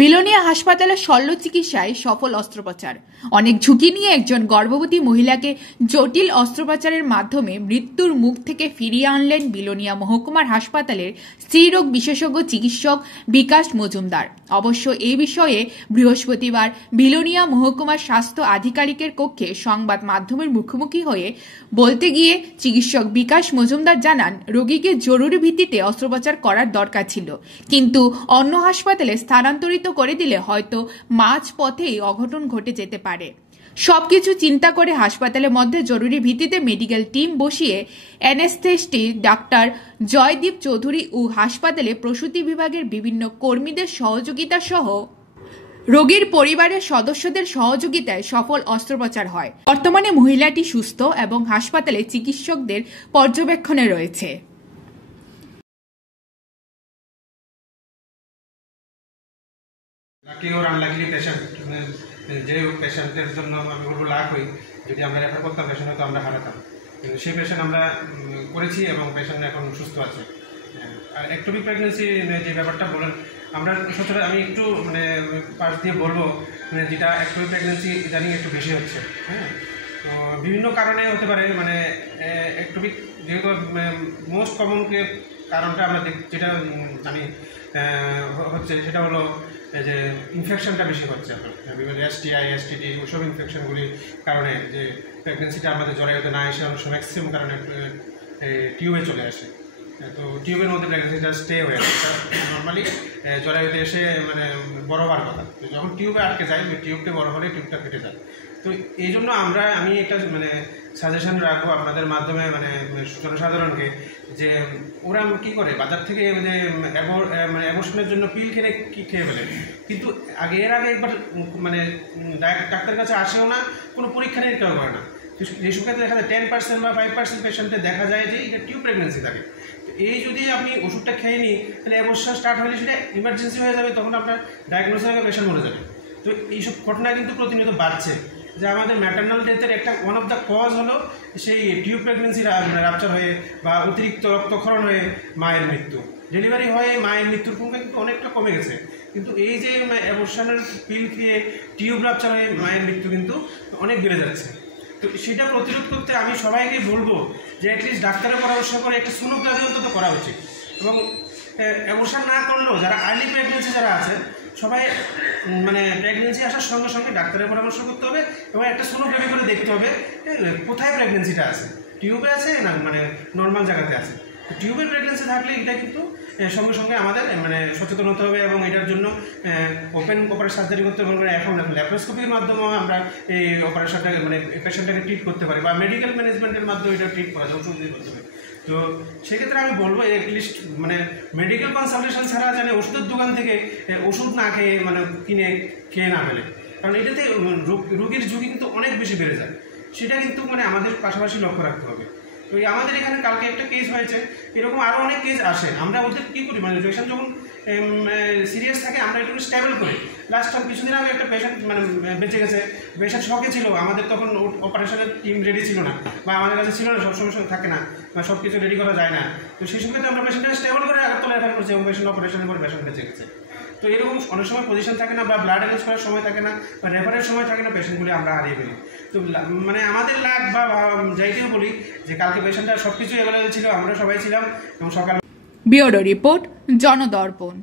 বিলোনিয়া হাসপাতালে শল্য চিকিৎসায় সফল অস্ত্রোপচার। অনেক ঝুঁকি নিয়ে একজন গর্ভবতী মহিলাকে জটিল অস্ত্রোপচারের মাধ্যমে মৃত্যুর মুখ থেকে ফিরিয়ে আনলেন বিলোনিয়া মহকুমার হাসপাতালের স্ত্রীরোগ বিশেষজ্ঞ চিকিৎসক বিকাশ মজুমদার। অবশ্য এই বিষয়ে বৃহস্পতিবার বিলোনিয়া মহকুমার স্বাস্থ্য আধিকারিকের কক্ষে সংবাদ মাধ্যমের মুখোমুখি হয়ে বলতে গিয়ে চিকিৎসক বিকাশ মজুমদার জানান, রোগীকে জরুরি ভিত্তিতে অস্ত্রোপচার করার দরকার ছিল, কিন্তু অন্য হাসপাতালে স্থানান্তরিত করে দিলে হয়তো মাঝ পথেই অঘটন ঘটে যেতে পারে। সবকিছু চিন্তা করে হাসপাতালের মধ্যে জরুরি ভিত্তিতে মেডিকেল টিম বসিয়ে অ্যানেস্থেটিস্ট ডাক্তার জয়দীপ চৌধুরী ও হাসপাতালে প্রসূতি বিভাগের বিভিন্ন কর্মীদের সহযোগিতা সহ রোগীর পরিবারের সদস্যদের সহযোগিতায় সফল অস্ত্রোপচার হয়। বর্তমানে মহিলাটি সুস্থ এবং হাসপাতালে চিকিৎসকদের পর্যবেক্ষণে রয়েছে। লাকি ওর আনলাকি পেশেন্ট, যে পেশেন্টের জন্য আমি বলবো লাখ হই, যদি আমরা রেফার করতাম পেশেন্ট হয়তো আমরা হারাতাম, কিন্তু সেই পেশেন্ট আমরা করেছি এবং পেশেন্ট এখন সুস্থ আছে। আর একটুপিক প্রেগনেন্সি যে ব্যাপারটা বলেন, আমরা সচরাচর আমি একটু পাশ দিয়ে বলবো, যেটা একটুপিক প্রেগনেন্সি ইদানিং একটু বেশি হচ্ছে। হ্যাঁ, তো বিভিন্ন কারণে হতে পারে। একটুপিক যেহেতু মোস্ট কমন কারণটা আমরা যেটা জানি হচ্ছে, সেটা হলো যে ইনফেকশনটা বেশি হচ্ছে। আপনার বিভিন্ন STI, STD ওইসব ইনফেকশনগুলির কারণে যে প্রেগনেন্সিটা আমাদের জরায়ুতে না এসে অনেক সময় ম্যাক্সিমাম কারণে টিউবে চলে আসে। তো টিউবের মধ্যে প্রেগনেন্সিটা স্টে হয়ে যায়। নর্মালি জরায়ুতে এসে বড় হওয়ার কথা, তো যখন টিউবে আটকে যায়, টিউবটা বড় হলে টিউবটা ফেটে যায়। তো এই জন্য আমি একটা সাজেশন রাখবো আপনাদের মাধ্যমে জনসাধারণকে, যে ওরা কী করে বাজার থেকে অ্যাবর্শনের জন্য পিল খেয়ে ফেলে, কিন্তু এর আগে একবার ডাক্তারের কাছে আসেও না, কোনো পরীক্ষা নিরীক্ষাও করে না। এই সুক্ষেত্রে দেখা যায় 10% বা 5% পেশেন্টে দেখা যায় যে এটা টিউব প্রেগনেন্সি থাকে। তো এই যদি আপনি ওষুধটা খেয়ে নিই, তাহলে অ্যাবর্শন স্টার্ট হলে সেটা ইমার্জেন্সি হয়ে যাবে, তখন আপনার ডায়াগনোসিস হয়ে পেশেন্ট মরে যাবে। তো এইসব ঘটনা কিন্তু প্রতিনিয়ত বাড়ছে, যে আমাদের ম্যাটার্নাল ডেথের একটা ওয়ান অফ দ্য কজ হলো সেই টিউব প্রেগনেন্সি রাপচার হয়ে বা অতিরিক্ত রক্তক্ষরণ হয়ে মায়ের মৃত্যু। ডেলিভারি হয়ে মায়ের মৃত্যুর সংখ্যা কিন্তু অনেকটা কমে গেছে, কিন্তু এই যে অ্যাবর্শনের পিল খেয়ে টিউব রাপচার হয়ে মায়ের মৃত্যু কিন্তু অনেক বেড়ে যাচ্ছে। তো সেটা প্রতিরোধ করতে আমি সবাইকে বলবো যে অ্যাটলিস্ট ডাক্তারের পরামর্শ করে একটা সোনোগ্রাফি অন্তত করা উচিত, এবং অ্যাবর্শন না করলেও যারা আর্লি প্রেগনেন্সি যারা আছেন, সবাই প্রেগনেন্সি আসার সঙ্গে সঙ্গে ডাক্তারের পরামর্শ করতে হবে এবং একটা সোনোগ্রাফি করে দেখতে হবে কোথায় প্রেগনেন্সিটা আছে, টিউবে আছে না নর্মাল জায়গাতে আছে। তো টিউবের প্রেগনেন্সি থাকলে এটা কিন্তু সঙ্গে সঙ্গে আমাদের সচেতন হতে হবে, এবং এটার জন্য ওপেন অপারেশন সার্জারি করতে হবে। এখন ল্যাপ্রোস্কোপির মাধ্যমেও আমরা এই অপারেশনটাকে পেশেন্টটাকে ট্রিট করতে পারি, বা মেডিকেল ম্যানেজমেন্টের মাধ্যমে এটা ট্রিট করা যায়, ওষুধ দিয়ে করতে হবে। তো সেক্ষেত্রে আমি বলবো অ্যাটলিস্ট মেডিকেল কনসালটেশন ছাড়া যেন ওষুধের দোকান থেকে ওষুধ না খেয়ে খেয়ে না ফেলে, কারণ এটাতে রোগীর ঝুঁকি কিন্তু অনেক বেশি বেড়ে যায়। সেটা কিন্তু আমাদের পাশাপাশি লক্ষ্য রাখতে হবে। তো আমাদের এখানে কালকে একটা কেস হয়েছে, এরকম আরও অনেক কেস আসে। আমরা ওদের কী করি, পেশেন্ট যখন সিরিয়াস থাকে আমরা একটু স্টেবল করি। লাস্ট টাইম কিছুদিন আগে একটা পেশেন্ট বেঁচে গেছে, পেশেন্ট শকে ছিল, আমাদের তখন অপারেশনের টিম রেডি ছিল না, বা আমাদের কাছে ছিল না, সবসময় থাকে না, বা সব কিছু রেডি করা যায় না। তো সেই সময় আমরা পেশেন্টটা স্টেবল করে আগরতলা রেফার করছি, এবং পেশেন্ট অপারেশনের পর পেশেন্ট বেঁচে গেছে। তো এরকম অনেক সময় পজিশন থাকে না, বা ব্লাড অ্যারেঞ্জ করার সময় থাকে না, বা রেফারের সময় থাকে না, পেশেন্টগুলি আমরা হারিয়ে ফেলি। তো আমাদের লাগ বা যাইতেও বলি যে কালকে পেশেন্টটা সব কিছু অ্যাভেলেবেল ছিল, আমরা সবাই ছিলাম, এবং সকাল। Bureau report, জনদর্পণ।